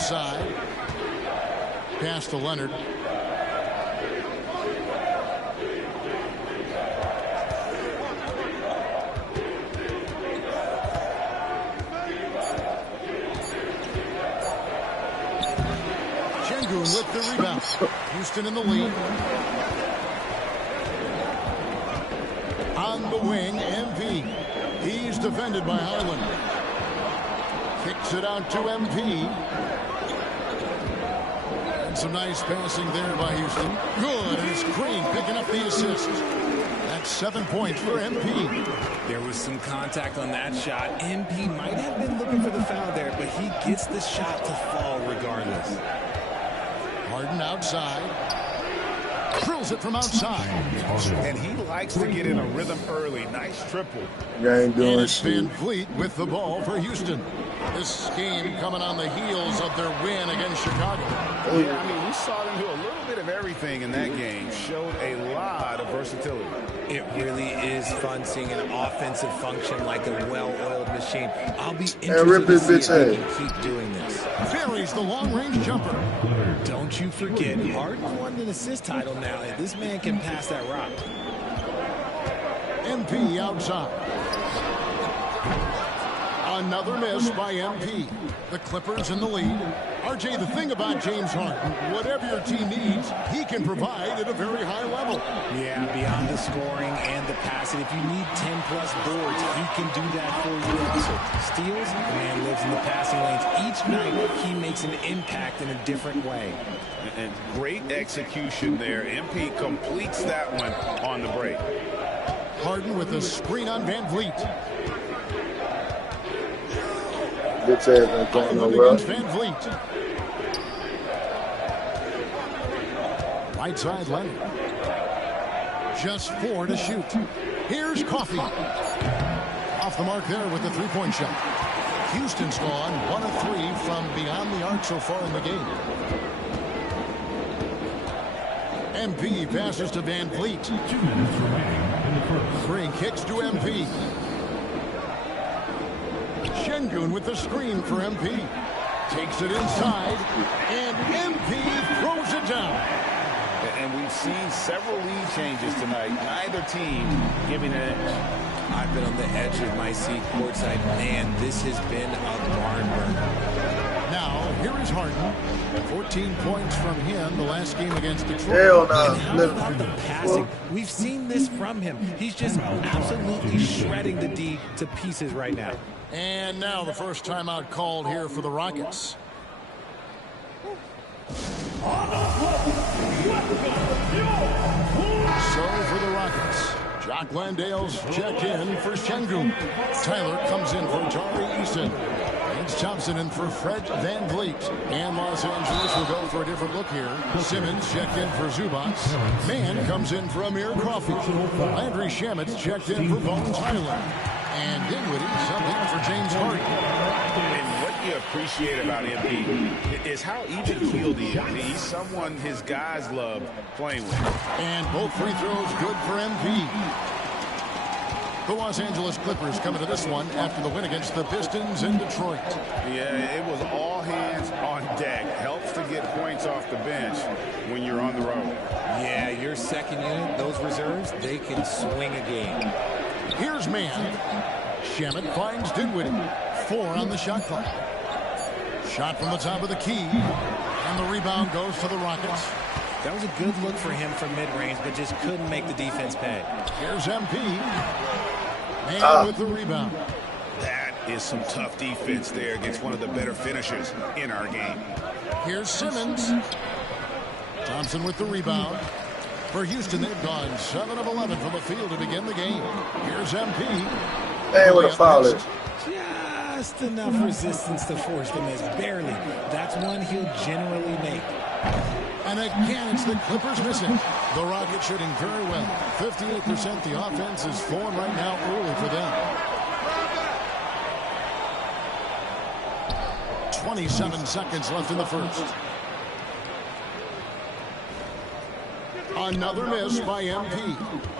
outside. Pass to Leonard. Şengün with the rebound. Houston in the lead. On the wing, MP. He's defended by Highland. Kicks it out to MP. And some nice passing there by Houston. Good, and it's Green picking up the assist. That's 7 points for MP. There was some contact on that shot. MP might have been looking for the foul there, but he gets the shot to fall regardless. Harden outside. Drills it from outside. And he likes to get in a rhythm early. Nice triple. And it's Van Vliet with the ball for Houston. This game coming on the heels of their win against Chicago. Yeah, I mean, we saw them do a little bit of everything in that game. Showed a lot of versatility. It really is fun seeing an offensive function like a well-oiled machine. I'll be interested to see if they can keep doing this. Buries the long-range jumper. Don't you forget, Harden won an assist title now, and this man can pass that rock. MP outside. Another miss by MP. The Clippers in the lead. RJ, the thing about James Harden, whatever your team needs, he can provide at a very high level. Yeah, beyond the scoring and the passing, if you need 10-plus boards, he can do that for you also. Steals, the man lives in the passing lanes. Each night, he makes an impact in a different way. And great execution there. MP completes that one on the break. Harden with a screen on Van Vliet. Good save, against Van Vliet. Right side Leonard. Just 4 to shoot. Here's Coffee. Off the mark there with the three-point shot. Houston's gone 1 of 3 from beyond the arc so far in the game. MP passes to Van Vliet. 2 minutes remaining in the first. Green kicks to MP. Şengün with the screen for MP. Takes it inside, and MP throws it down. And we've seen several lead changes tonight. Neither team giving an edge. I've been on the edge of my seat courtside. Man, this has been a barn burner. Now, here is Harden. 14 points from him the last game against Detroit. Hell no. How about the passing? We've seen this from him. He's just absolutely shredding the D to pieces right now. And now the first timeout called here for the Rockets. So for the Rockets, Jock Landale's checked in for Şengün. Tyler comes in for Tari Eason. It's Thompson in for Fred Van Vliet. And Los Angeles will go for a different look here. Simmons checked in for Zubac. Mann comes in for Amir Coffey. Landry Shamit's checked in for Bones Highland. And Dinwiddie subbed in for James Harden. And what you appreciate about MP is how even-keeled he is. He's someone his guys love playing with. And both free throws good for MP. The Los Angeles Clippers coming to this one after the win against the Pistons in Detroit. Yeah, it was all hands on deck. Helps to get points off the bench when you're on the road. Yeah, your second unit, those reserves, they can swing a game. Here's Mann. Shamet finds Dinwiddie. 4 on the shot clock. Shot from the top of the key. And the rebound goes to the Rockets. That was a good look for him from mid-range, but just couldn't make the defense pay. Here's MP. And with the rebound. That is some tough defense there against one of the better finishers in our game. Here's Simmons. Thompson with the rebound. For Houston, they've gone 7 of 11 from the field to begin the game. Here's MP. Hey, what a foul is. Just enough resistance to force the miss. Barely. That's one he'll generally make. And again, it's the Clippers missing. The Rockets shooting very well. 58%. The offense is flowing right now early for them. 27 seconds left in the first. Another miss by MP.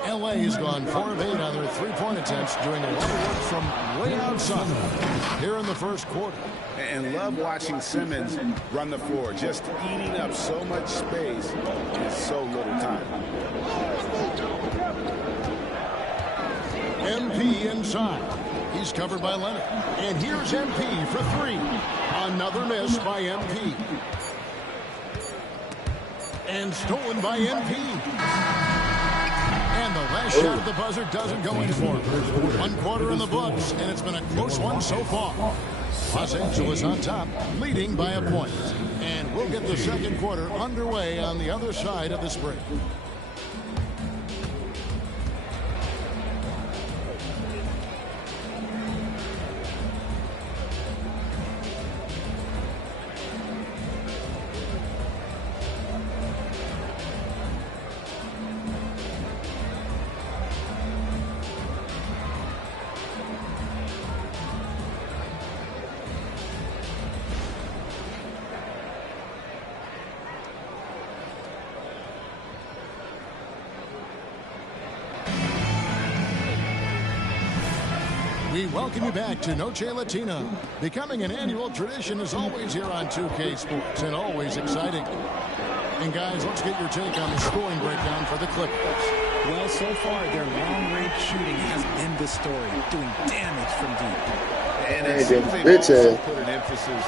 LA has gone 4 of 8 on their three-point attempts, doing a lot of work from way outside here in the first quarter. And love watching Simmons run the floor, just eating up so much space in so little time. MP inside. He's covered by Leonard. And here's MP for three. Another miss by MP. And stolen by MP. And the last shot of the buzzer doesn't go in for him. 1 quarter in the books, and it's been a close one so far. Los Angeles on top, leading by a point. And we'll get the second quarter underway on the other side of this break. We welcome you back to Noche Latina. Becoming an annual tradition is always here on 2K Sports and always exciting. And guys, let's get your take on the scoring breakdown for the Clippers. Well, so far, their long-range shooting has been the story, doing damage from deep. And it seems they've also put an emphasis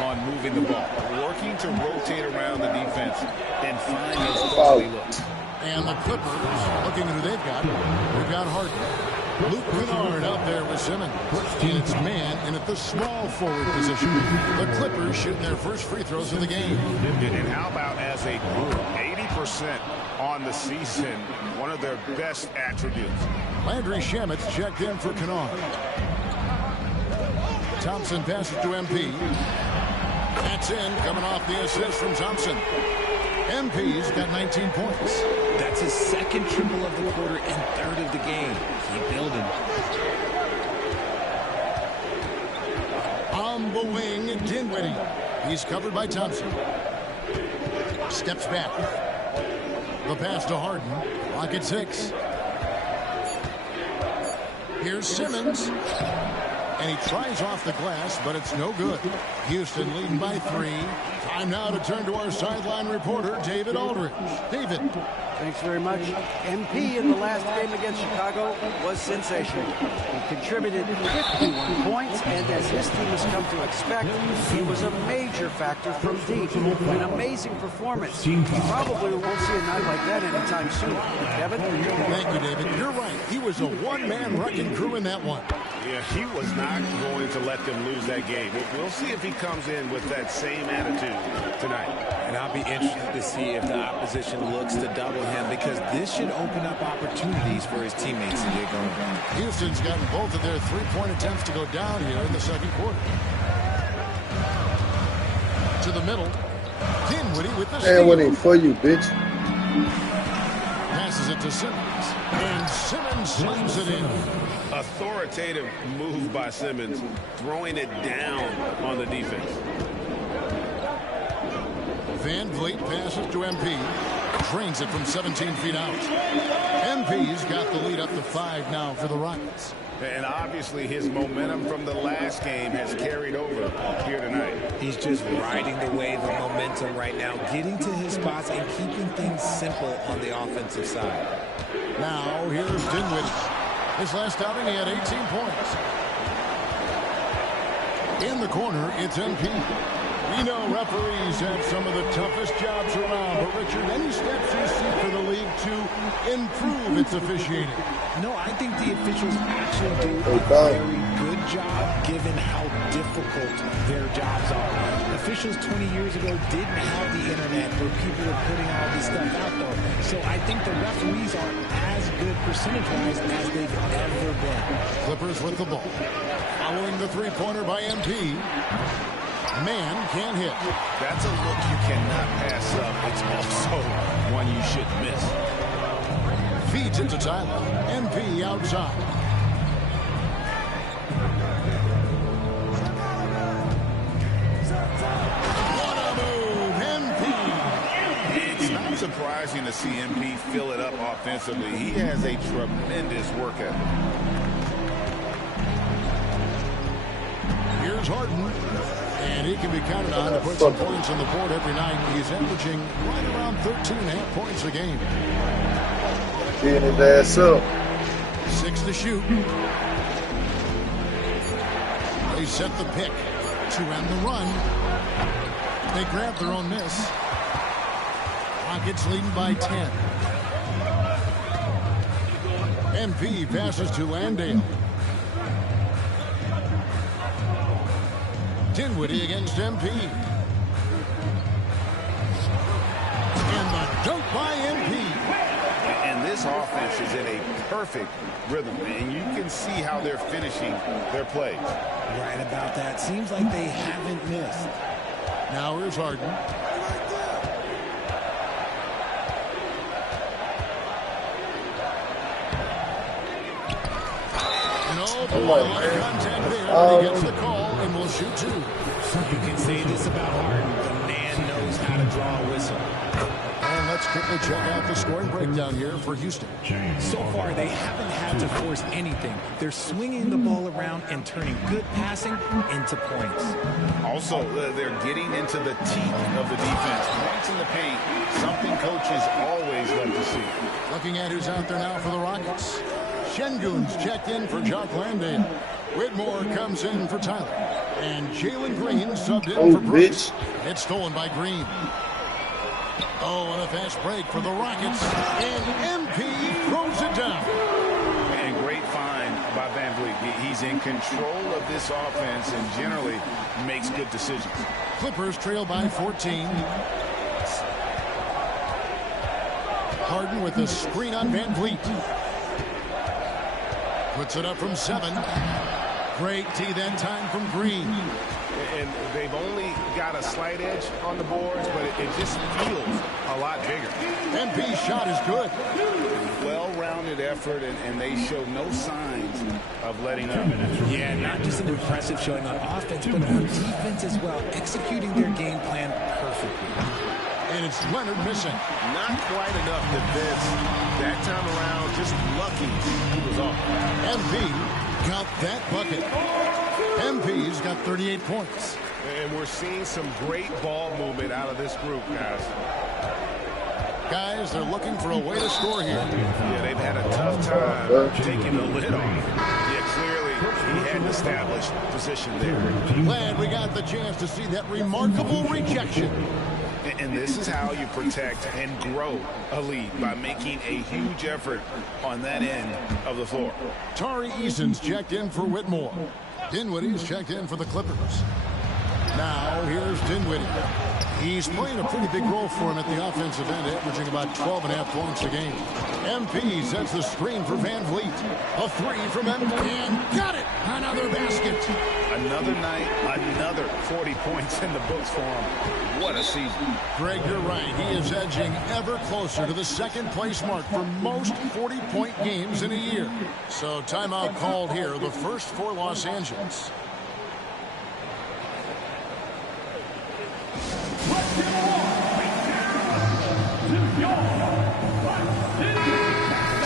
on moving the ball, working to rotate around the defense and find those quality looks. And the Clippers, looking who they've got. We've got Harden. Luke Kennard out there with Simmons. And it's man in at the small forward position. The Clippers shooting their first free throws of the game. And how about as a group, 80% on the season, one of their best attributes. Landry Shamet's checked in for Kennard. Thompson passes to MP. That's in, coming off the assist from Thompson. MP's got 19 points. That's his second triple of the quarter and third of the game. Keep building. On the wing, Dinwiddie. He's covered by Thompson. Steps back. The pass to Harden. Clock at 6. Here's Simmons. And he tries off the glass, but it's no good. Houston leading by 3. Time now to turn to our sideline reporter, David Aldridge. David. Thanks very much. MP in the last game against Chicago was sensational. He contributed 51 points, and as his team has come to expect, he was a major factor from deep. An amazing performance. You probably won't see a night like that anytime soon. Kevin? Thank you, David. You're right. He was a one-man wrecking crew in that one. Yeah, he was not going to let them lose that game. We'll see if he comes in with that same attitude tonight. And I'll be interested to see if the opposition looks to double him, because this should open up opportunities for his teammates to get going. Houston's gotten both of their three-point attempts to go down here in the second quarter. To the middle. Dinwiddie with the steal. And what ain't for you, bitch. Passes it to Simmons. And Simmons slams it in. Authoritative move by Simmons, throwing it down on the defense. Van Vliet passes to MP. Drains it from 17 feet out. MP's got the lead up to 5 now for the Rockets. And obviously his momentum from the last game has carried over here tonight. He's just riding the wave of momentum right now, getting to his spots and keeping things simple on the offensive side. Now here's Dinwiddie. His last outing, he had 18 points. In the corner, it's MP. We know referees have some of the toughest jobs around, but Richard, any steps you see for the league to improve its officiating? No, I think the officials actually do a very good job given how difficult their jobs are. Officials 20 years ago didn't have the internet where people were putting all this stuff out there. So I think the referees are as good percentage-wise as they've ever been. Clippers with the ball. Following the three-pointer by MP. Man can't hit. That's a look you cannot pass up. It's also one you shouldn't miss. Feeds it to Tyler. MP outside. What a move, MP. It's not surprising to see MP fill it up offensively. He has a tremendous work ethic. Here's Harden. And he can be counted on to put some points on the board every night. He's averaging right around 13.5 points a game. Getting his ass up. 6 to shoot. They set the pick to end the run. They grab their own miss. Rockets leading by 10. MP passes to Landale. Dinwiddie against MP. And the dunk by MP. And this offense is in a perfect rhythm, and you can see how they're finishing their plays. Right about that. Seems like they haven't missed. Now here's Harden. And oh boy, contact there. He gets the call and will shoot 2. You can say this about Harden. The man knows how to draw a whistle. And let's quickly check out the scoring breakdown here for Houston. So far, they haven't had to force anything. They're swinging the ball around and turning good passing into points. Also, they're getting into the teeth of the defense. Points in the paint, something coaches always love to see. Looking at who's out there now for the Rockets. Şengün's checked in for Jock Landale. Whitmore comes in for Tyler. And Jalen Green subbed in for Brooks. It's stolen by Green. Oh, and a fast break for the Rockets. And MP throws it down. And great find by Van Vliet. He's in control of this offense and generally makes good decisions. Clippers trail by 14. Harden with a screen on Van Vliet. Puts it up from 7. Great tee that time from Green. And they've only got a slight edge on the boards, but it just feels a lot bigger. MP's shot is good. Well-rounded effort, and they show no signs of letting up. Yeah, not just an impressive showing on offense, but on defense as well, executing their game plan perfectly. And it's Leonard missing. Not quite enough defense that time around. Just lucky he was off. MP got that bucket. MP's got 38 points. And we're seeing some great ball movement out of this group, guys. Guys, they're looking for a way to score here. Yeah, they've had a tough time taking the lid off. Yeah, clearly he had an established position there. Glad we got the chance to see that remarkable rejection. And this is how you protect and grow a lead, by making a huge effort on that end of the floor. Tari Eason's checked in for Whitmore. Dinwiddie's checked in for the Clippers. Now here's Dinwiddie. He's playing a pretty big role for him at the offensive end, averaging about 12.5 points a game. MP sets the screen for Van Vliet. A 3 from MP, and got it! Another basket. Another night, another 40 points in the books for him. What a season. Greg, you're right. He is edging ever closer to the second place mark for most 40-point games in a year. So timeout called here, the first for Los Angeles.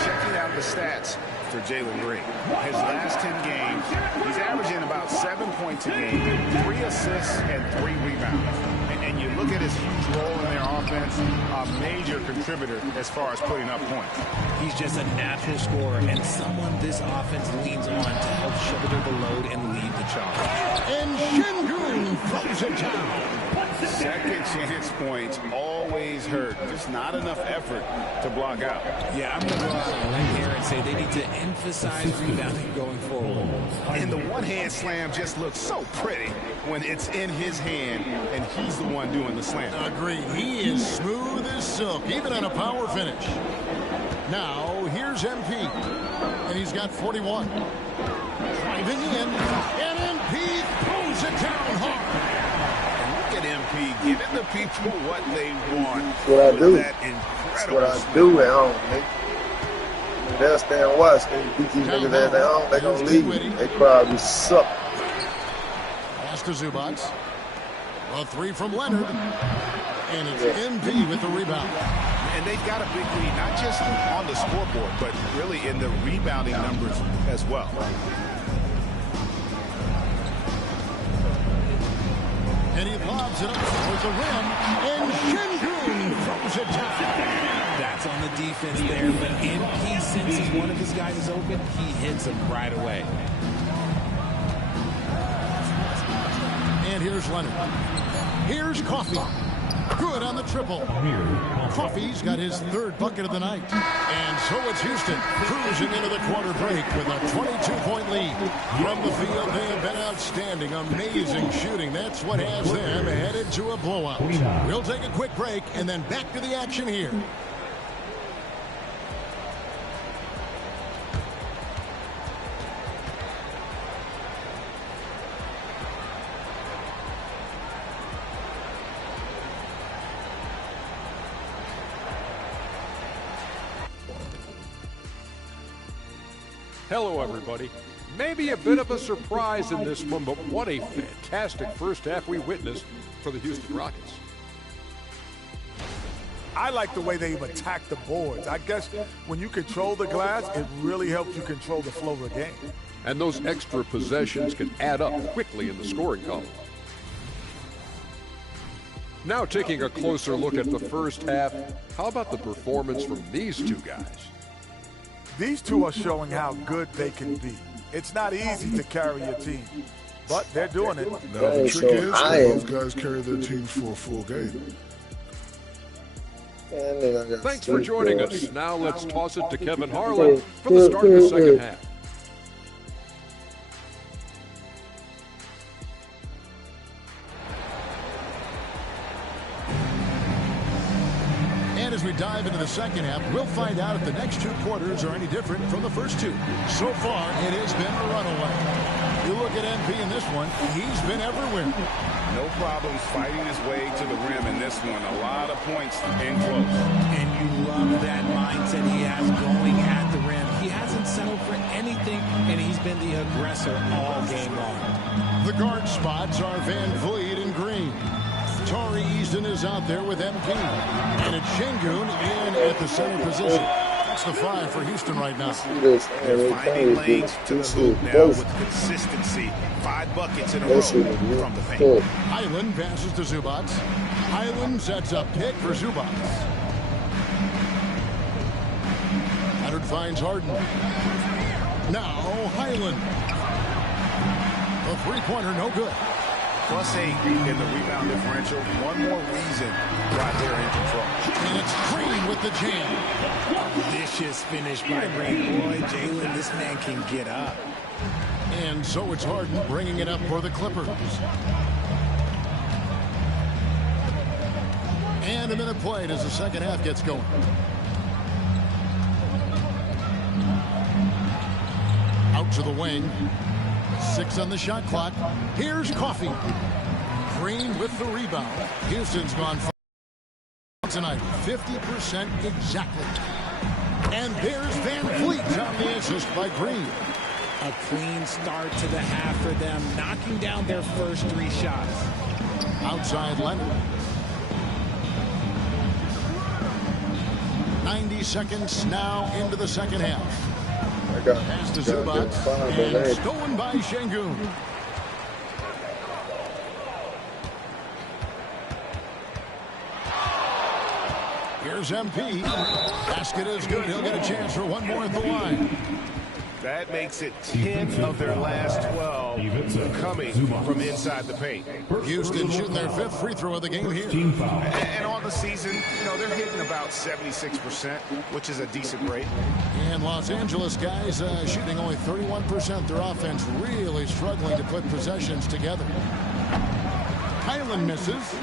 Checking out the stats for Jalen Green. His last 10 games, he's averaging about 7 points a game, 3 assists, and 3 rebounds. And you look at his huge role in their offense, a major contributor as far as putting up points. He's just a natural scorer and someone this offense leans on to help shoulder the load and lead the charge. And Şengün throws it down. Second chance points always hurt. Just not enough effort to block out. Yeah, I'm going to go out on a limb here and say they need to emphasize rebounding going forward. And the one-hand slam just looks so pretty when it's in his hand and he's the one doing the slam. Agreed. He is smooth as silk, even on a power finish. Now, here's MP. And he's got 41. Driving in. And MP throws it down hard. Look at MP giving the people what they want. That's what I do. That That's what I do at home, nigga. They'll stand and watch. They beat these niggas at home. They gonna leave. They probably suck. Pass to Zubac. A 3 from Leonard. And it's MP with the rebound. And And they've got a big lead, not just on the scoreboard, but really in the rebounding numbers as well. And he lobs it up towards the rim, and Şengün throws it down. That's on the defense there, but MP senses one of his guys is open, he hits him right away. And here's Leonard. Here's Coffey. Good on the triple. Coffey's got his third bucket of the night. And so it's Houston cruising into the quarter break with a 22-point lead. From the field, they have been outstanding. Amazing shooting. That's what has them headed to a blowout. We'll take a quick break and then back to the action here. Hello, everybody. Maybe a bit of a surprise in this one, but what a fantastic first half we witnessed for the Houston Rockets. I like the way they've attacked the boards. I guess when you control the glass, it really helps you control the flow of the game. And those extra possessions can add up quickly in the scoring column. Now taking a closer look at the first half, how about the performance from these two guys? These two are showing how good they can be. It's not easy to carry your team, but they're doing it. Now the trick is, those guys carry their teams for a full game. Thanks for joining us. Now let's toss it to Kevin Harlan for the start of the second half. And as we dive into the second half, we'll find out if the next two quarters are any different from the first two. So far, it has been a runaway. You look at MP in this one, he's been everywhere. No problems fighting his way to the rim in this one. A lot of points in close. And you love that mindset he has going at the rim. He hasn't settled for anything, and he's been the aggressor all game long. The guard spots are Van Vliet and Green. Tari Easton is out there with MP. And it's Şengün in at the center position. That's the 5 for Houston right now. They're finding lanes to the hoop now with consistency. 5 buckets in a row from the paint. Highland passes to Zubac. Highland sets up pick for Zubac. Leonard finds Harden. Now Highland. The three-pointer no good. +8 in the rebound differential. One more reason why they're in control. And it's Green with the jam. Vicious finish by Green. Boy, Jalen, this man can get up. And so it's Harden bringing it up for the Clippers. And a minute played as the second half gets going. Out to the wing. 6 on the shot clock. Here's Coffey. Green with the rebound. Houston's gone tonight. 50% exactly. And there's Van Vliet on the assist by Green. A clean start to the half for them, knocking down their first 3 shots. Outside Leonard. 90 seconds now into the second half. Pass to Zubac, and stolen by Şengün. Here's MP. Basket is good. He'll get a chance for one more at the line. That makes it 10 of their last 12 coming from inside the paint. Houston shooting their 5th free throw of the game here. And on the season, you know, they're hitting about 76%, which is a decent rate. And Los Angeles guys shooting only 31%. Their offense really struggling to put possessions together. Highland misses.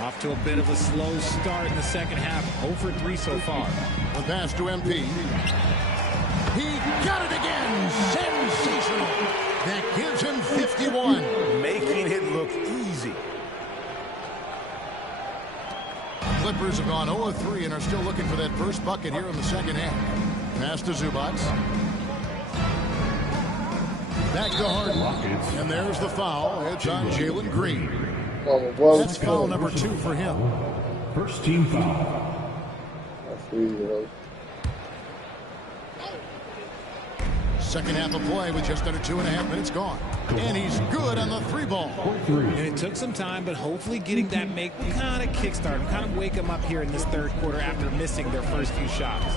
Off to a bit of a slow start in the second half. 0 for 3 so far. The pass to MP. He got it again. Sensational. That gives him 51. Making it look easy. Clippers have gone 0-3 and are still looking for that first bucket here in the second half. Pass to Zubac. Back to Harden. And there's the foul. It's on Jalen Green. That's foul number 2 for him. First team foul. Second half of play with just under 2.5 minutes gone. And he's good on the 3-ball. And it took some time, but hopefully getting that make kind of kickstart him, kind of wake him up here in this third quarter after missing their first few shots.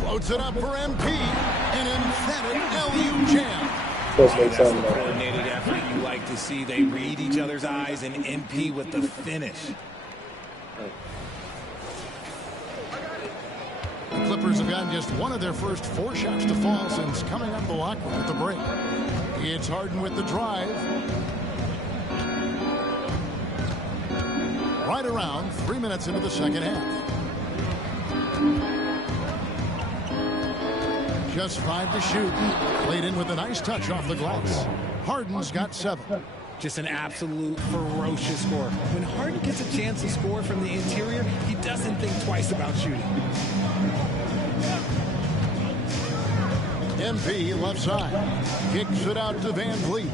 Floats it up for MP. An emphatic LU jam. That's the coordinated effort you like to see. They read each other's eyes, and MP with the finish. The Clippers have gotten just one of their first 4 shots to fall since coming up the locker with the break. It's Harden with the drive. Right around 3 minutes into the second half. Just 5 to shoot. Played in with a nice touch off the glass. Harden's got 7. Just an absolute ferocious score. When Harden gets a chance to score from the interior, he doesn't think twice about shooting. MP left side. Kicks it out to Van Vliet.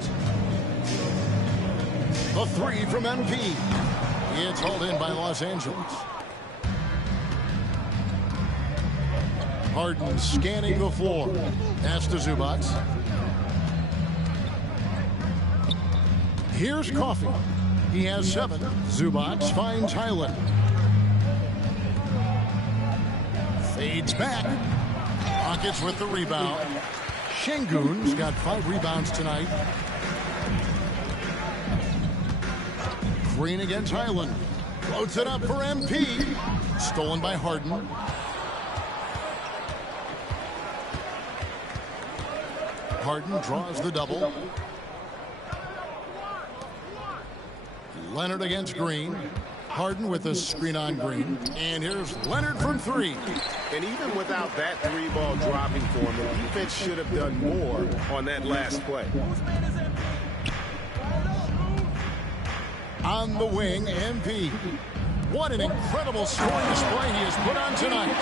The 3 from MP. It's hauled in by Los Angeles. Harden scanning the floor. Pass to Zubac. Here's Coffee. He has 7. Zubac finds Highland. Fades back. Rockets with the rebound. Şengün's got 5 rebounds tonight. Green against Highland. Floats it up for MP. Stolen by Harden. Harden draws the double. Leonard against Green. Harden with a screen on Green. And here's Leonard from 3. And even without that 3-ball dropping for him, the defense should have done more on that last play. On the wing, MP. What an incredible scoring display he has put on tonight.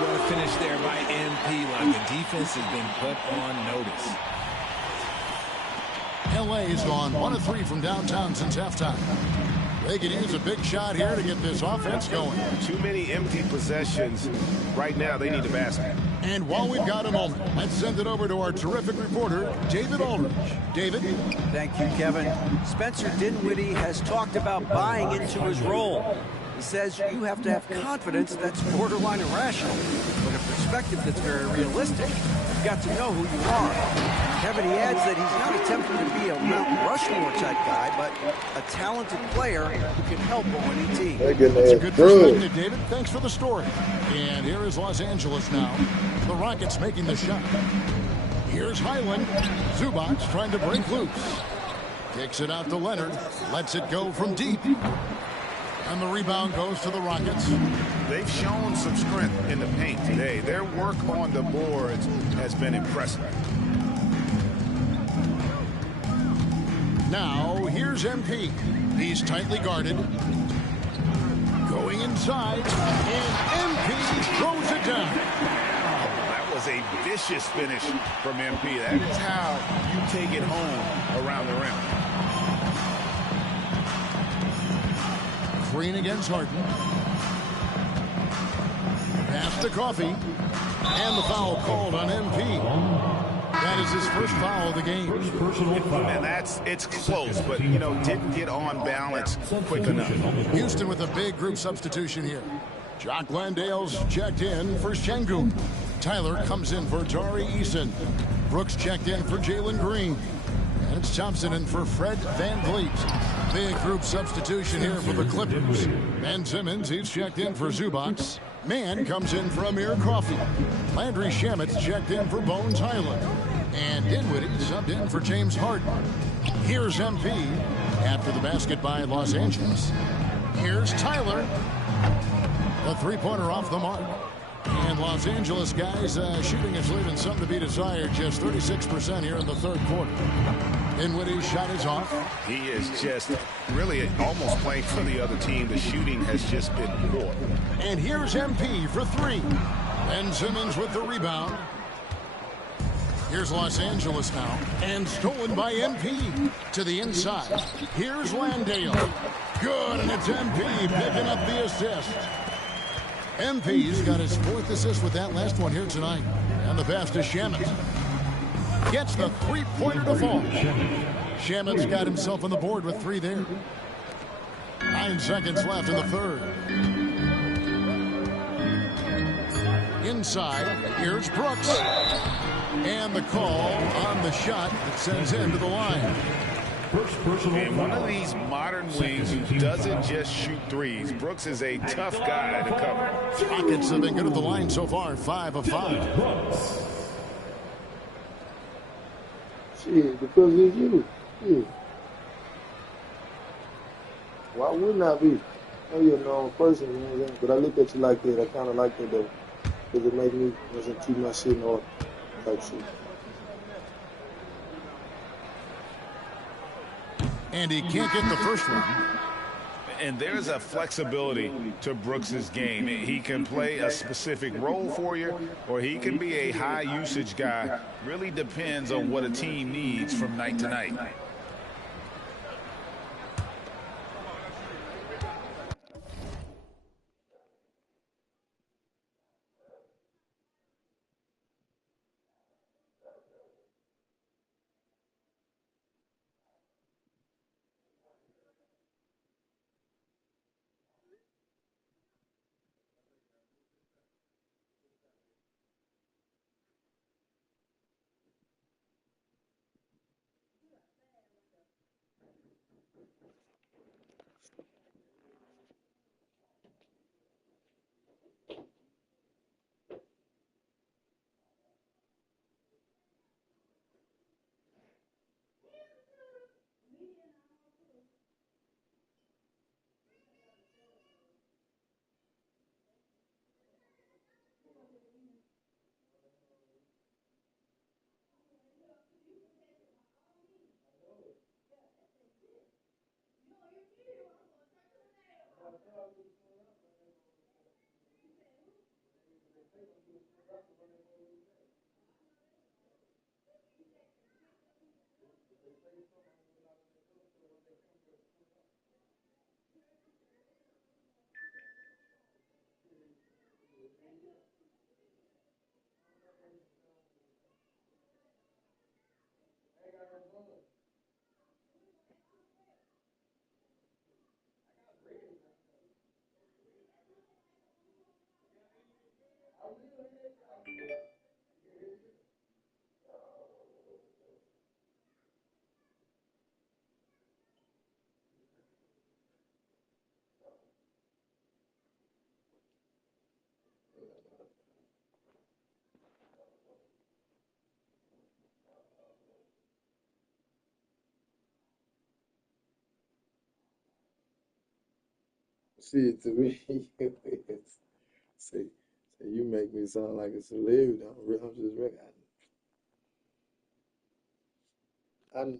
Well finished there by MP. Like the defense has been put on notice. LA's gone 1 of 3 from downtown since halftime. They can use a big shot here to get this offense going. Too many empty possessions. Right now, they need a basket. And while we've got a moment, let's send it over to our terrific reporter, David Aldridge. David? Thank you, Kevin. Spencer Dinwiddie has talked about buying into his role. He says you have to have confidence that's borderline irrational, but a perspective that's very realistic. You've got to know who you are. Kevin, he adds that he's not attempting to be a Mount Rushmore type guy, but a talented player who can help a winning team. That's a good perspective, David. Thanks for the story. And here is Los Angeles now. The Rockets making the shot. Here's Highland. Zubac trying to break loose. Kicks it out to Leonard. Lets it go from deep. And the rebound goes to the Rockets. They've shown some strength in the paint today. Their work on the boards has been impressive. Now, here's MP. He's tightly guarded. Going inside. And MP throws it down. That was a vicious finish from MP. That is how you take it home around the rim. Green against Harden. Pass to Coffee. And the foul called on MP. That is his first foul of the game. And it's close, but, you know, didn't get on balance quick enough. Houston with a big group substitution here. Jock Landale's checked in for Şengün. Tyler comes in for Tari Eason. Brooks checked in for Jalen Green. And it's Thompson in for Fred Van Vliet. Big group substitution here for the Clippers. Ben Simmons, he's checked in for Zubac. Mann comes in for Amir Coffee. Landry Shamit's checked in for Bones Highland. And Dinwiddie subbed in for James Harden. Here's MP after the basket by Los Angeles. Here's Tyler. The three-pointer off the mark. And Los Angeles guys shooting is leaving some to be desired. Just 36% here in the third quarter. Dinwiddie's shot is off. He is just really almost playing for the other team. The shooting has just been poor. And here's MP for 3. Ben Simmons with the rebound. Here's Los Angeles now, and stolen by MP. To the inside. Here's Landale. Good, and it's MP picking up the assist. MP's got his 4th assist with that last one here tonight. And the pass to Shamet. Gets the three-pointer to fall. Shamet's got himself on the board with 3 there. 9 seconds left in the 3rd. Inside, here's Brooks. And the call on the shot that sends him to the line. And one of these modern wings who doesn't just shoot threes. Brooks is a tough guy to cover. Rockets have been good at the line so far, 5 of 5. Shit, because it's you. Yeah. Why wouldn't I be? I know you're a known person, you know what I'm saying? But I look at you like that. I kind of like that, though. Because it makes me keep my shit in order. Type shit. And he can't get the first one. And there's a flexibility to Brooks's game. He can play a specific role for you, or he can be a high-usage guy. Really depends on what a team needs from night to night. See, to me, see, you make me sound like a celebrity. I'm just ready. I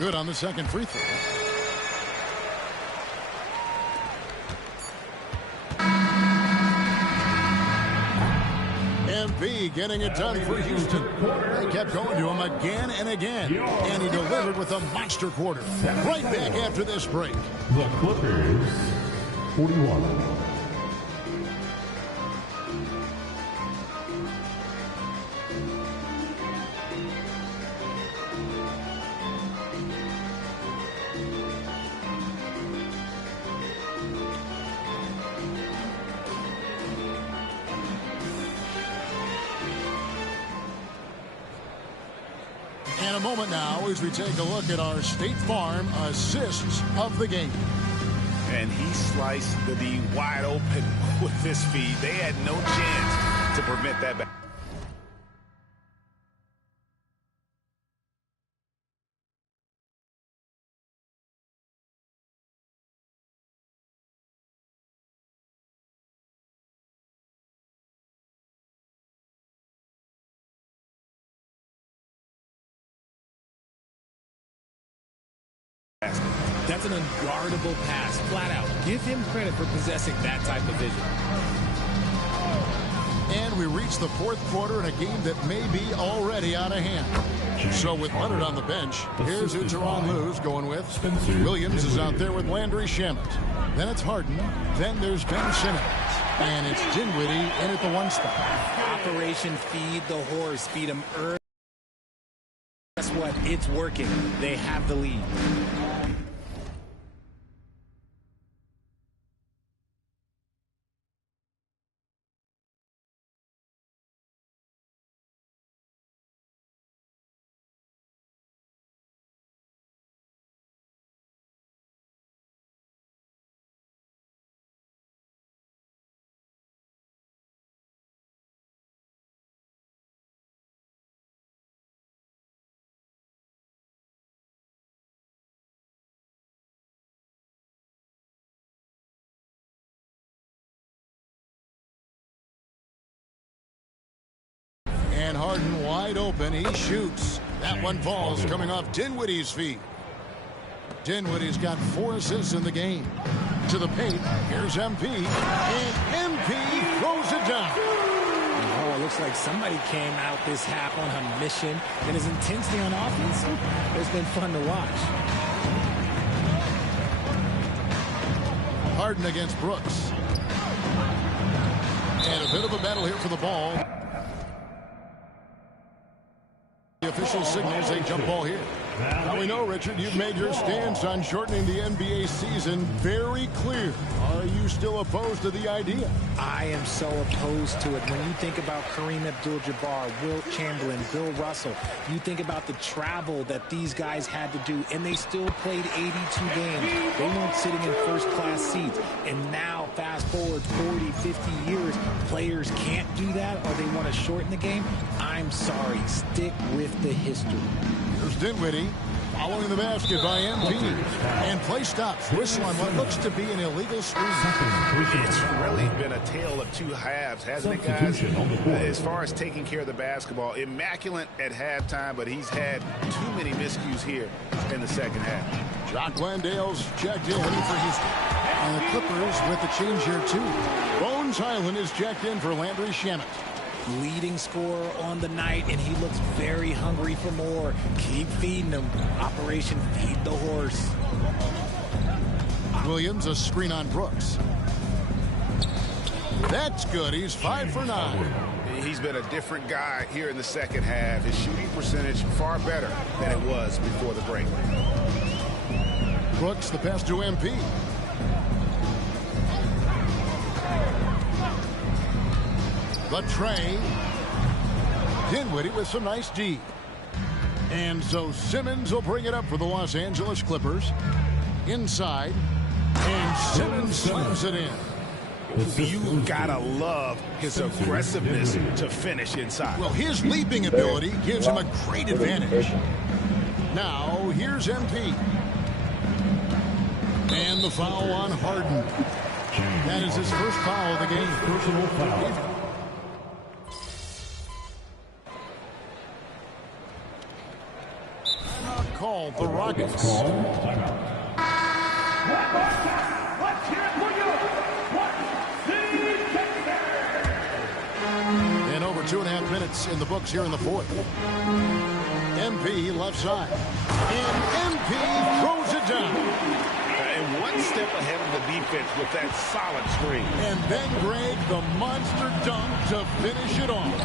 Good on the second free throw. MP getting it done for Houston. They kept going to him again and again. And he delivered with a monster quarter. Right back after this break. The Clippers, 41. And a moment now as we take a look at our State Farm assists of the game. And he sliced the D wide open with his feet. They had no chance to prevent that back. That's an unguardable pass, flat out. Give him credit for possessing that type of vision. And we reach the fourth quarter in a game that may be already out of hand. So with Leonard on the bench, here's who Teron Lue's going with. Williams is out there with Landry Shamet. Then it's Harden. Then there's Ben Simmons. And it's Dinwiddie in at the one spot. Operation Feed the Horse. Feed him early. Guess what? It's working. They have the lead. And Harden wide open. He shoots. That one falls coming off Dinwiddie's feet. Dinwiddie's got 4 assists in the game. To the paint. Here's MP. And MP throws it down. Oh, it looks like somebody came out this half on a mission. And his intensity on offense has been fun to watch. Harden against Brooks. And a bit of a battle here for the ball. The official signals a jump ball here. Now we know, Richard, you've made your stance on shortening the NBA season very clear. Are you still opposed to the idea? I am so opposed to it. When you think about Kareem Abdul-Jabbar, Wilt Chamberlain, Bill Russell, you think about the travel that these guys had to do, and they still played 82 games. They weren't sitting in first-class seats. And now, fast forward 40, 50 years, players can't do that, or they want to shorten the game. I'm sorry. Stick with the history. Here's Dinwiddie following the basket by MP. And play stops. Whistle on what looks to be an illegal screen. It's really been a tale of two halves, hasn't it, guys? As far as taking care of the basketball, immaculate at halftime, but he's had too many miscues here in the second half. Jock Landale's checked in for Houston. And the Clippers with the change here, too. Bones Highland is checked in for Landry Shamet. Leading scorer on the night, and he looks very hungry for more. Keep feeding him. Operation Feed the Horse. Williams, a screen on Brooks. That's good. He's 5 for 9. He's been a different guy here in the second half. His shooting percentage far better than it was before the break. Brooks, the pass to MP. The tray. Dinwiddie with some nice D. And so Simmons will bring it up for the Los Angeles Clippers. Inside. And Simmons slams it in. You gotta love his aggressiveness to finish inside. Well, his leaping ability gives him a great advantage. Now, here's MP. And the foul on Harden. That is his first foul of the game. Personal foul. Called the Rockets. And over 2.5 minutes in the books here in the fourth. MP left side. And MP throws it down. And one step ahead of the defense with that solid screen. And then Greg, the monster dunk to finish it off.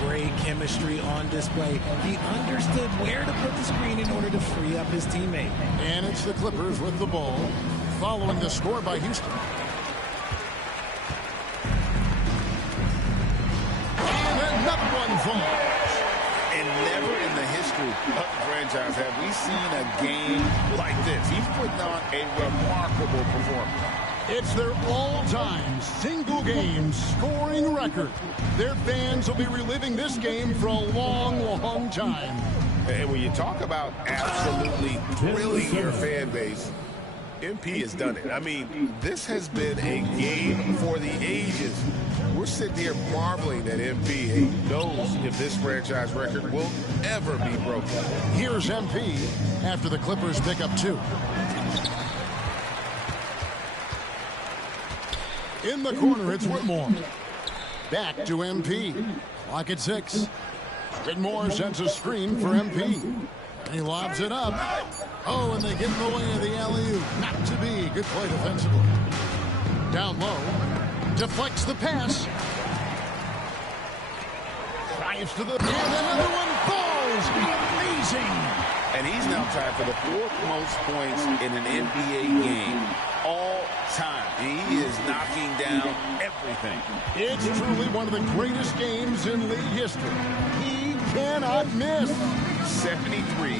Great chemistry on display. He understood where to put the screen in order to free up his teammate. And it's the Clippers with the ball, following the score by Houston. And another one falls. And never in the history of the franchise have we seen a game like this. He's putting on a remarkable performance. It's their all-time single-game scoring record. Their fans will be reliving this game for a long, long time. And when you talk about absolutely thrilling your fan base, MP has done it. I mean, this has been a game for the ages. We're sitting here marveling that MP knows if this franchise record will ever be broken. Here's MP after the Clippers pick up 2. In the corner, it's Whitmore. Back to MP. Clock at 6. Whitmore sends a screen for MP. And he lobs it up. Oh, and they get in the way of the alley-oop. Not to be. Good play defensively. Down low. Deflects the pass. Drives to the... And another one falls. Amazing. And he's now tied for the 4th most points in an NBA game all time. He is knocking down everything. It's truly one of the greatest games in league history. He cannot miss. 73.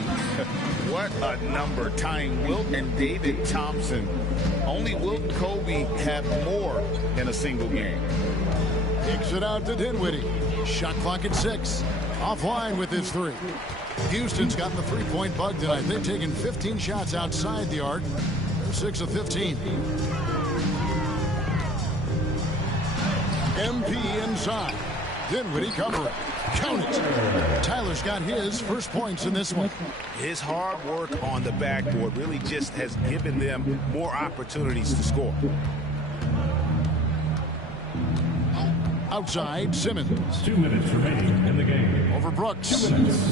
What a number, tying Wilt and David Thompson. Only Wilt and Kobe have more in a single game. Kicks it out to Dinwiddie. Shot clock at 6. Offline with his 3. Houston's got the three-point bug tonight. They've taken 15 shots outside the arc. They're 6 of 15. MP inside. Dinwiddie covering. Count it. Tyler's got his first points in this one. His hard work on the backboard really just has given them more opportunities to score. Outside, Simmons. 2 minutes remaining in the game. Over Brooks. 2 minutes.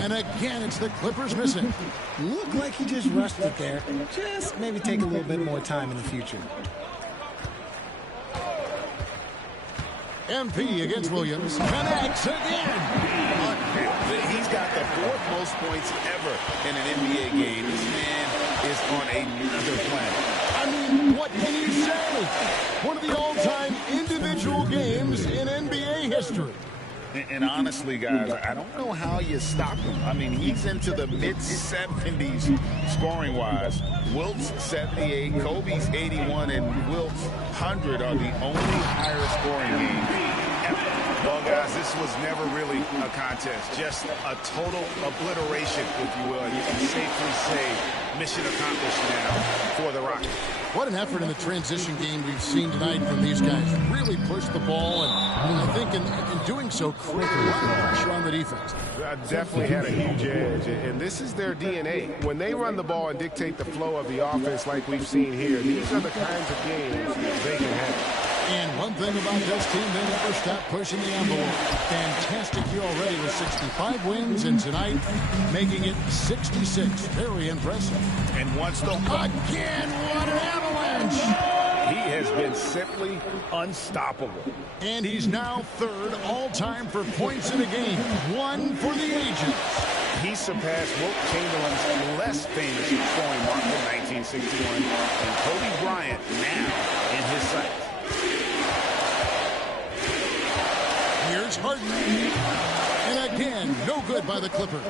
And again, it's the Clippers missing. Looked like he just rushed it there. Just maybe take a little bit more time in the future. MP against Williams. Connects again. He's got the 4th most points ever in an NBA game. This man is on another planet. I mean, what can you say? One of the all-time individual games in NBA history. And honestly, guys, I don't know how you stop him. I mean, he's into the mid-70s scoring-wise. Wilt's 78, Kobe's 81, and Wilt's 100 are the only higher scoring games ever. Well, guys, this was never really a contest. Just a total obliteration, if you will. You can safely say mission accomplished now for the Rockets. What an effort in the transition game we've seen tonight from these guys. Really pushed the ball, and I think in doing so, created a lot of pressure on the defense. Definitely had a huge edge, and this is their DNA. When they run the ball and dictate the flow of the offense like we've seen here, these are the kinds of games they can have. And one thing about this team, they never stop pushing the envelope. Fantastic year already with 65 wins, and tonight making it 66. Very impressive. And once the... Again, what an avalanche! He has been simply unstoppable. And he's now 3rd all-time for points in a game. 1 for the Agents. He surpassed Wilt Chamberlain's less famous scoring mark in 1961, and Kobe Bryant now in his sights. Here's Harden. And again, no good by the Clippers.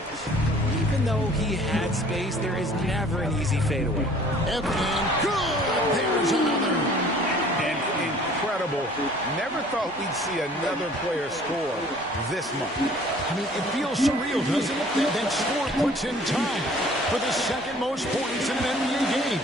Even though he had space, there is never an easy fadeaway. And good! There's another. And incredible. Never thought we'd see another player score this month. I mean, it feels surreal, doesn't it? That score puts in time for the 2nd most points in an NBA game.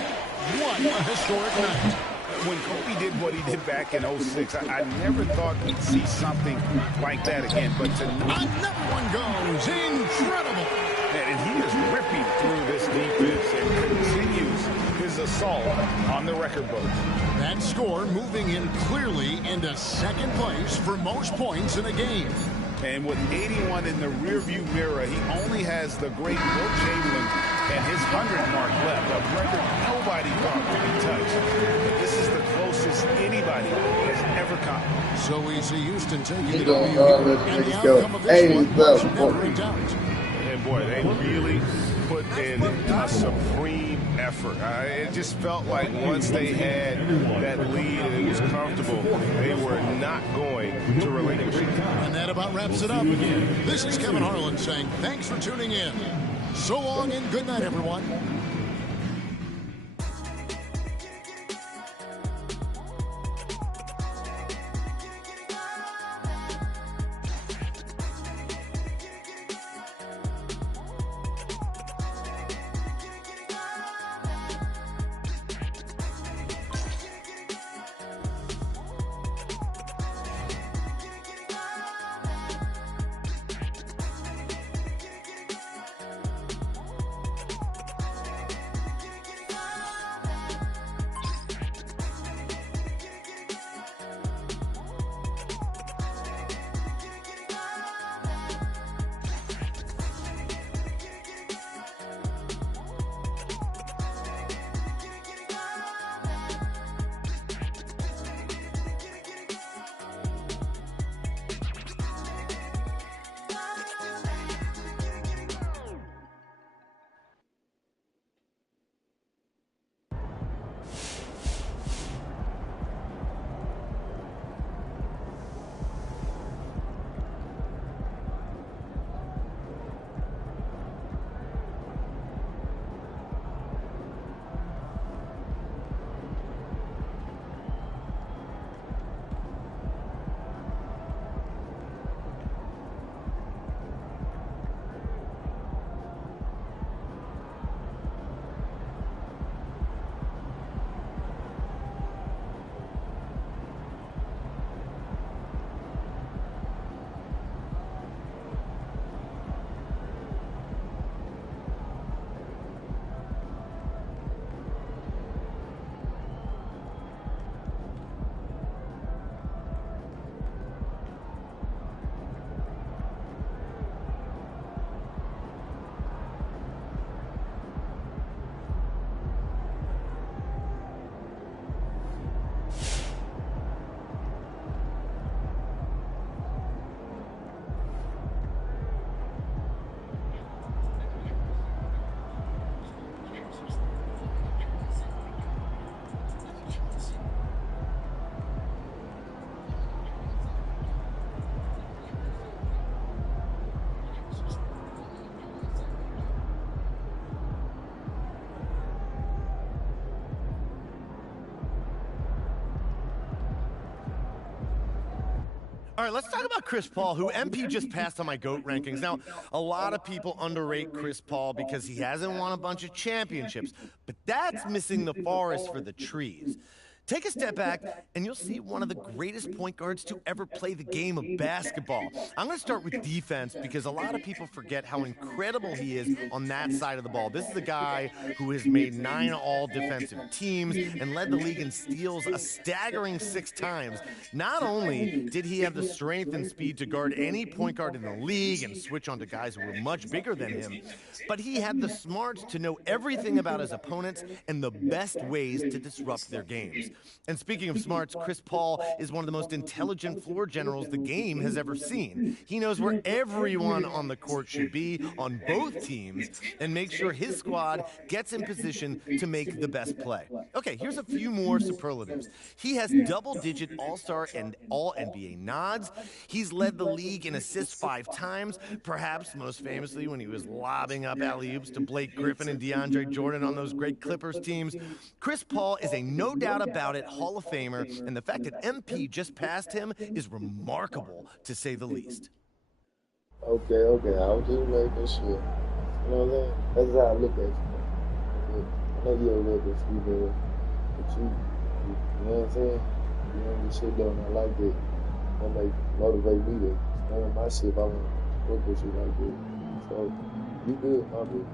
What a historic night. When Kobe did what he did back in 06, I never thought we'd see something like that again. But tonight, another one goes. Incredible. And he is ripping through this defense and continues his assault on the record books. That score moving him clearly into 2nd place for most points in a game. And with 81 in the rearview mirror, he only has the great Wilt Chamberlain and his 100 mark left, a record nobody thought could be touched. But this is the closest anybody has ever come. So we see Houston taking the W, and the outcome of this one was never in doubt. And boy, they really put in a supreme effort. It just felt like once they had that lead and it was comfortable, they were not going to relinquish it. And that about wraps it up. This is Kevin Harlan saying thanks for tuning in. So long and good night, everyone. All right, let's talk about Chris Paul, who MP just passed on my GOAT rankings. Now, a lot of people underrate Chris Paul because he hasn't won a bunch of championships, but that's missing the forest for the trees. Take a step back, and you'll see one of the greatest point guards to ever play the game of basketball. I'm going to start with defense because a lot of people forget how incredible he is on that side of the ball. This is a guy who has made 9 all-defensive teams and led the league in steals a staggering 6 times. Not only did he have the strength and speed to guard any point guard in the league and switch on to guys who were much bigger than him, but he had the smarts to know everything about his opponents and the best ways to disrupt their games. And speaking of smarts, Chris Paul is one of the most intelligent floor generals the game has ever seen. He knows where everyone on the court should be on both teams and makes sure his squad gets in position to make the best play. Okay, here's a few more superlatives. He has double-digit All-Star and All-NBA nods. He's led the league in assists 5 times, perhaps most famously when he was lobbing up alley-oops to Blake Griffin and DeAndre Jordan on those great Clippers teams. Chris Paul is a no doubt about it Hall of Famer, and the fact that MP just passed him is remarkable, to say the least. Okay, I was just making sure. You know what I'm saying? That's how I look at you. I know you're a real good female, but you know what I'm saying? You know me shit though, and I like it. That like motivate me to stand on my shit if I want to work with you like this. So, you good, my boo.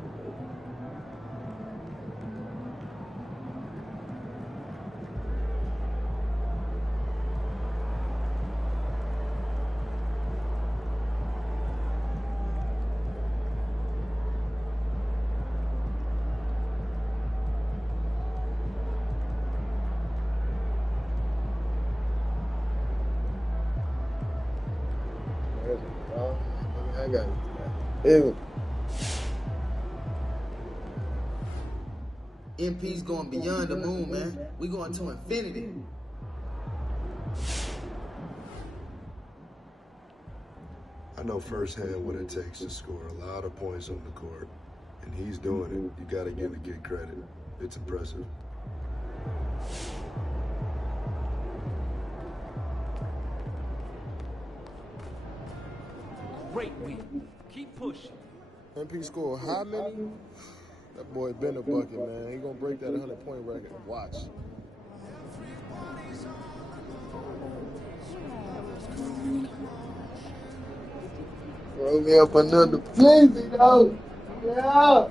I got it. MP's going beyond the moon, man. We going to infinity. I know firsthand what it takes to score a lot of points on the court, and he's doing it. You got to give the kid credit. It's impressive. Great win. Keep pushing. MP scored how many? That boy been a bucket, man. He gonna break that 100-point record. Watch. Throw me up another flimsy, though. Yeah.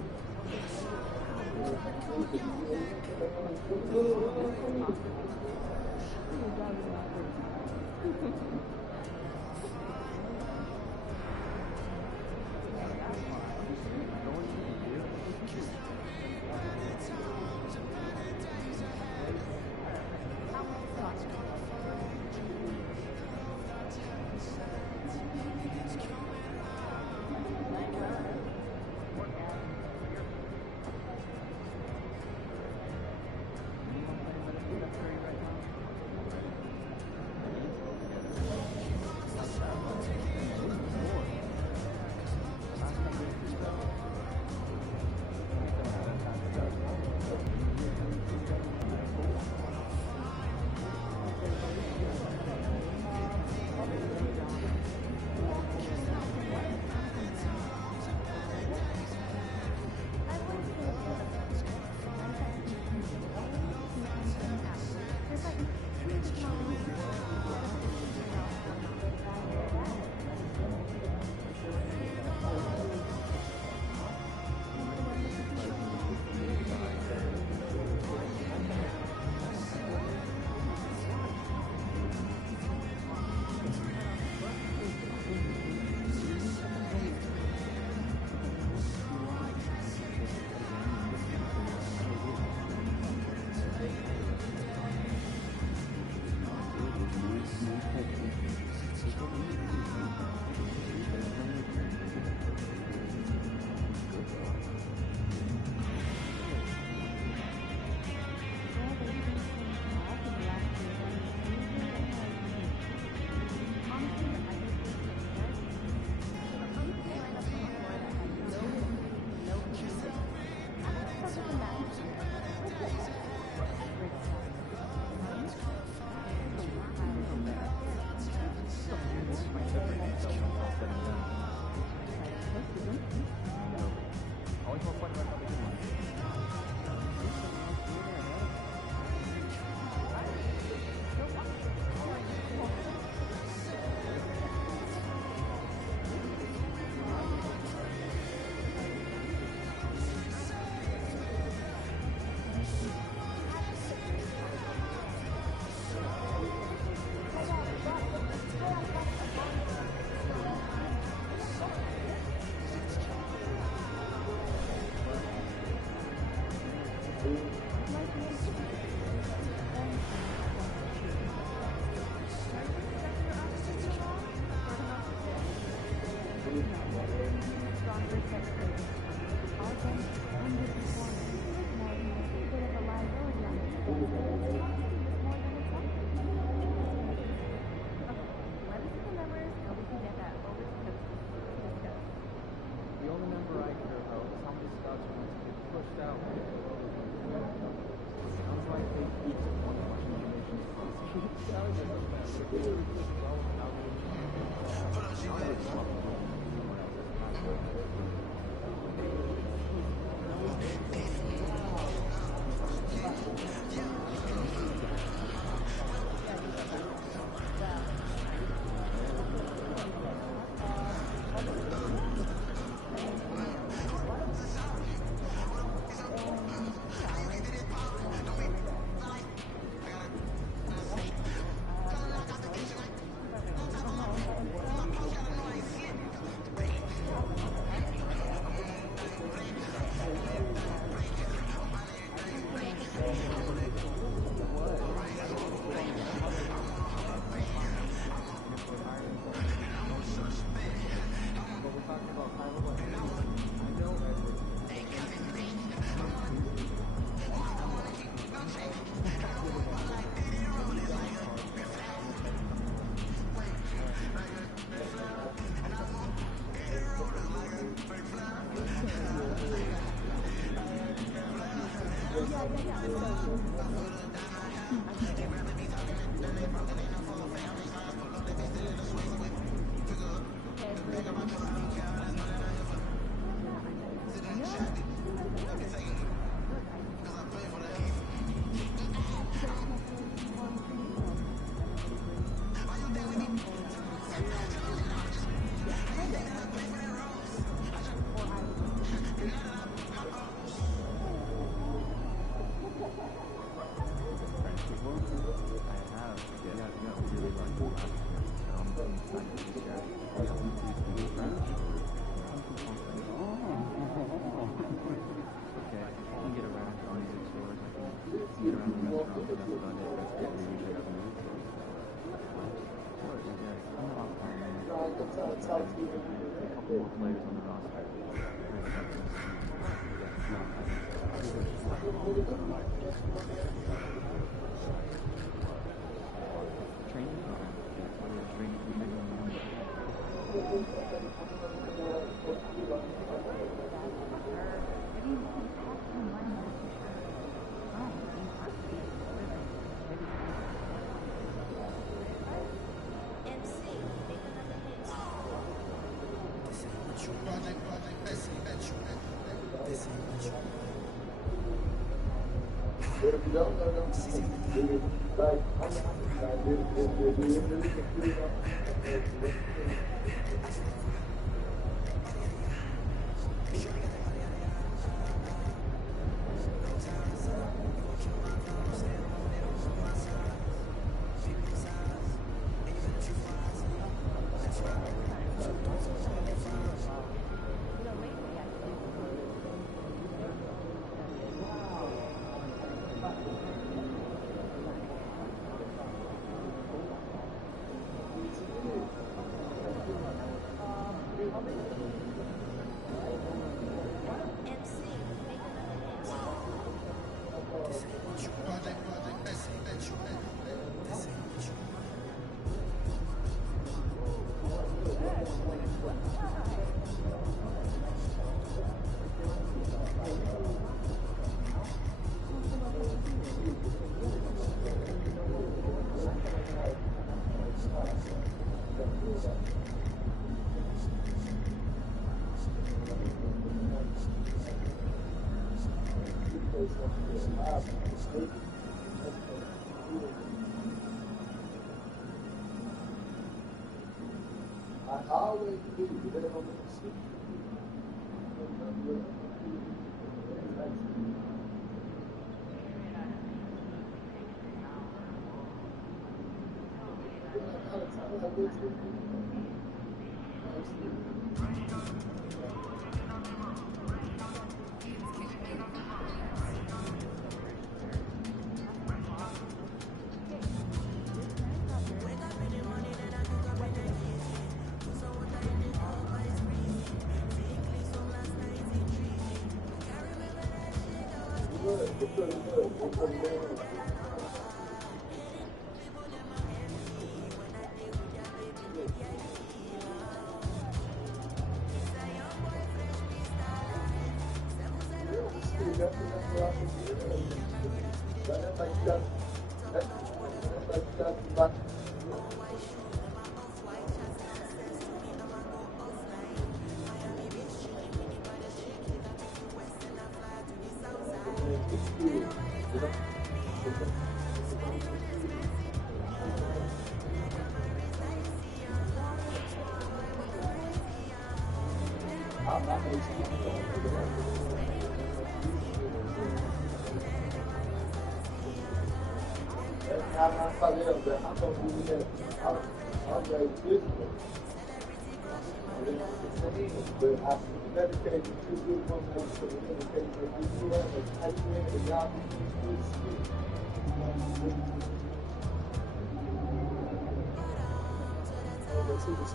See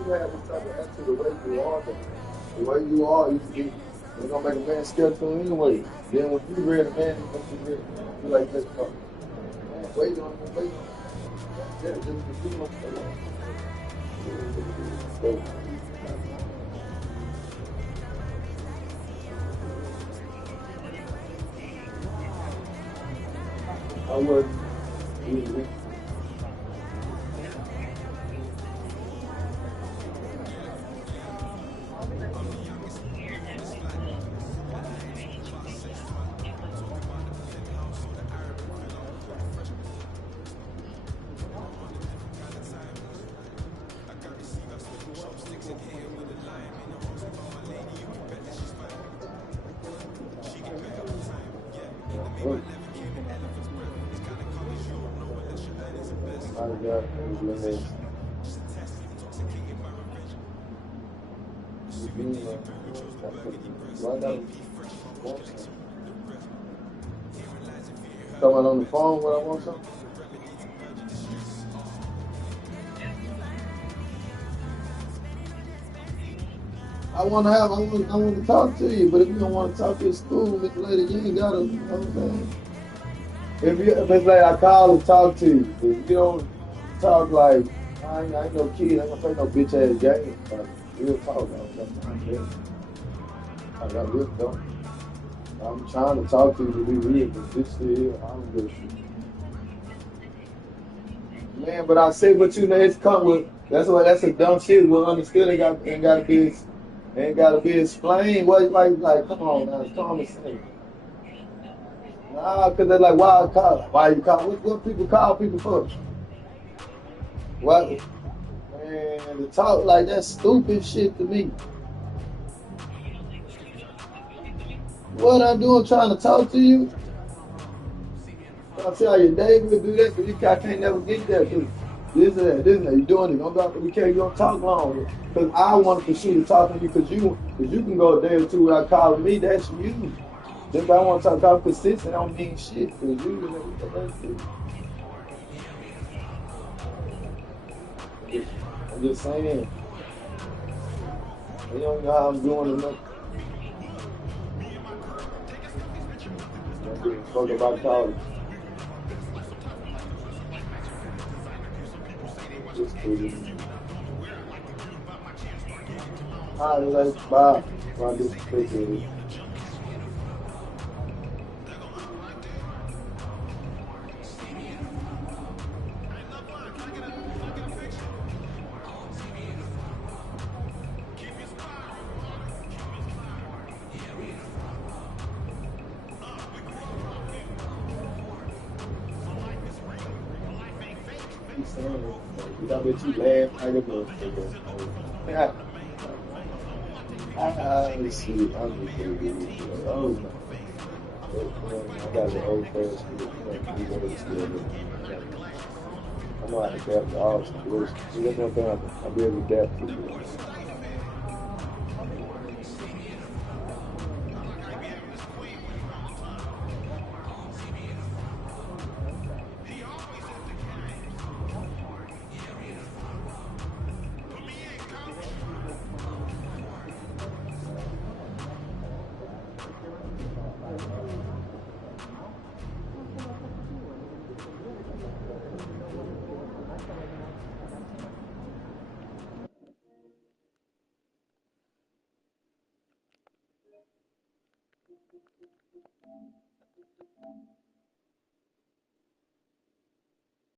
how this type of attitude, the way you are, you're gonna make a man scared to him anyway. Then when you ready, man, you're gonna be ready. You like, let's go. Man, wait on him, wait on him. Yeah, just do no I would. Someone on the phone when I want something? I want to talk to you, but if you don't want to talk to your school, Miss Lady, you ain't gotta, you know what I'm saying? If it's like I call and talk to you, if you don't talk like, I ain't no kid, I ain't gonna play no bitch ass game. Like, real talk, I got real talk. I'm trying to talk to you to be real, but this here, I don't give a shit. Man, but I say what you know, it's come with, that's a dumb shit. Well, understood, ain't gotta be explained. What, like, come on now, it's common sense. Nah, cause they're like, why you call? What people call people for? What? Man, to talk like that's stupid shit to me. What I'm doing, trying to talk to you? I'll tell you, Dave will do that, but you can't never get that, dude. This and that, you doing it. You don't talk long. Because I want to pursue the talking to you, because you can go a day or two without calling me. That's you. If I want to talk persistent, I don't mean shit. Because I'm just saying. You don't know how I'm doing enough. I'm getting fucked about college. Just kidding. All right, let's bye. I just appreciate it. I bet you laugh like a motherfucker. Let's see. I'm just kidding. Oh, I got an old fashioned. I know how to adapt to all situations. That's one thing I'll be able to adapt to.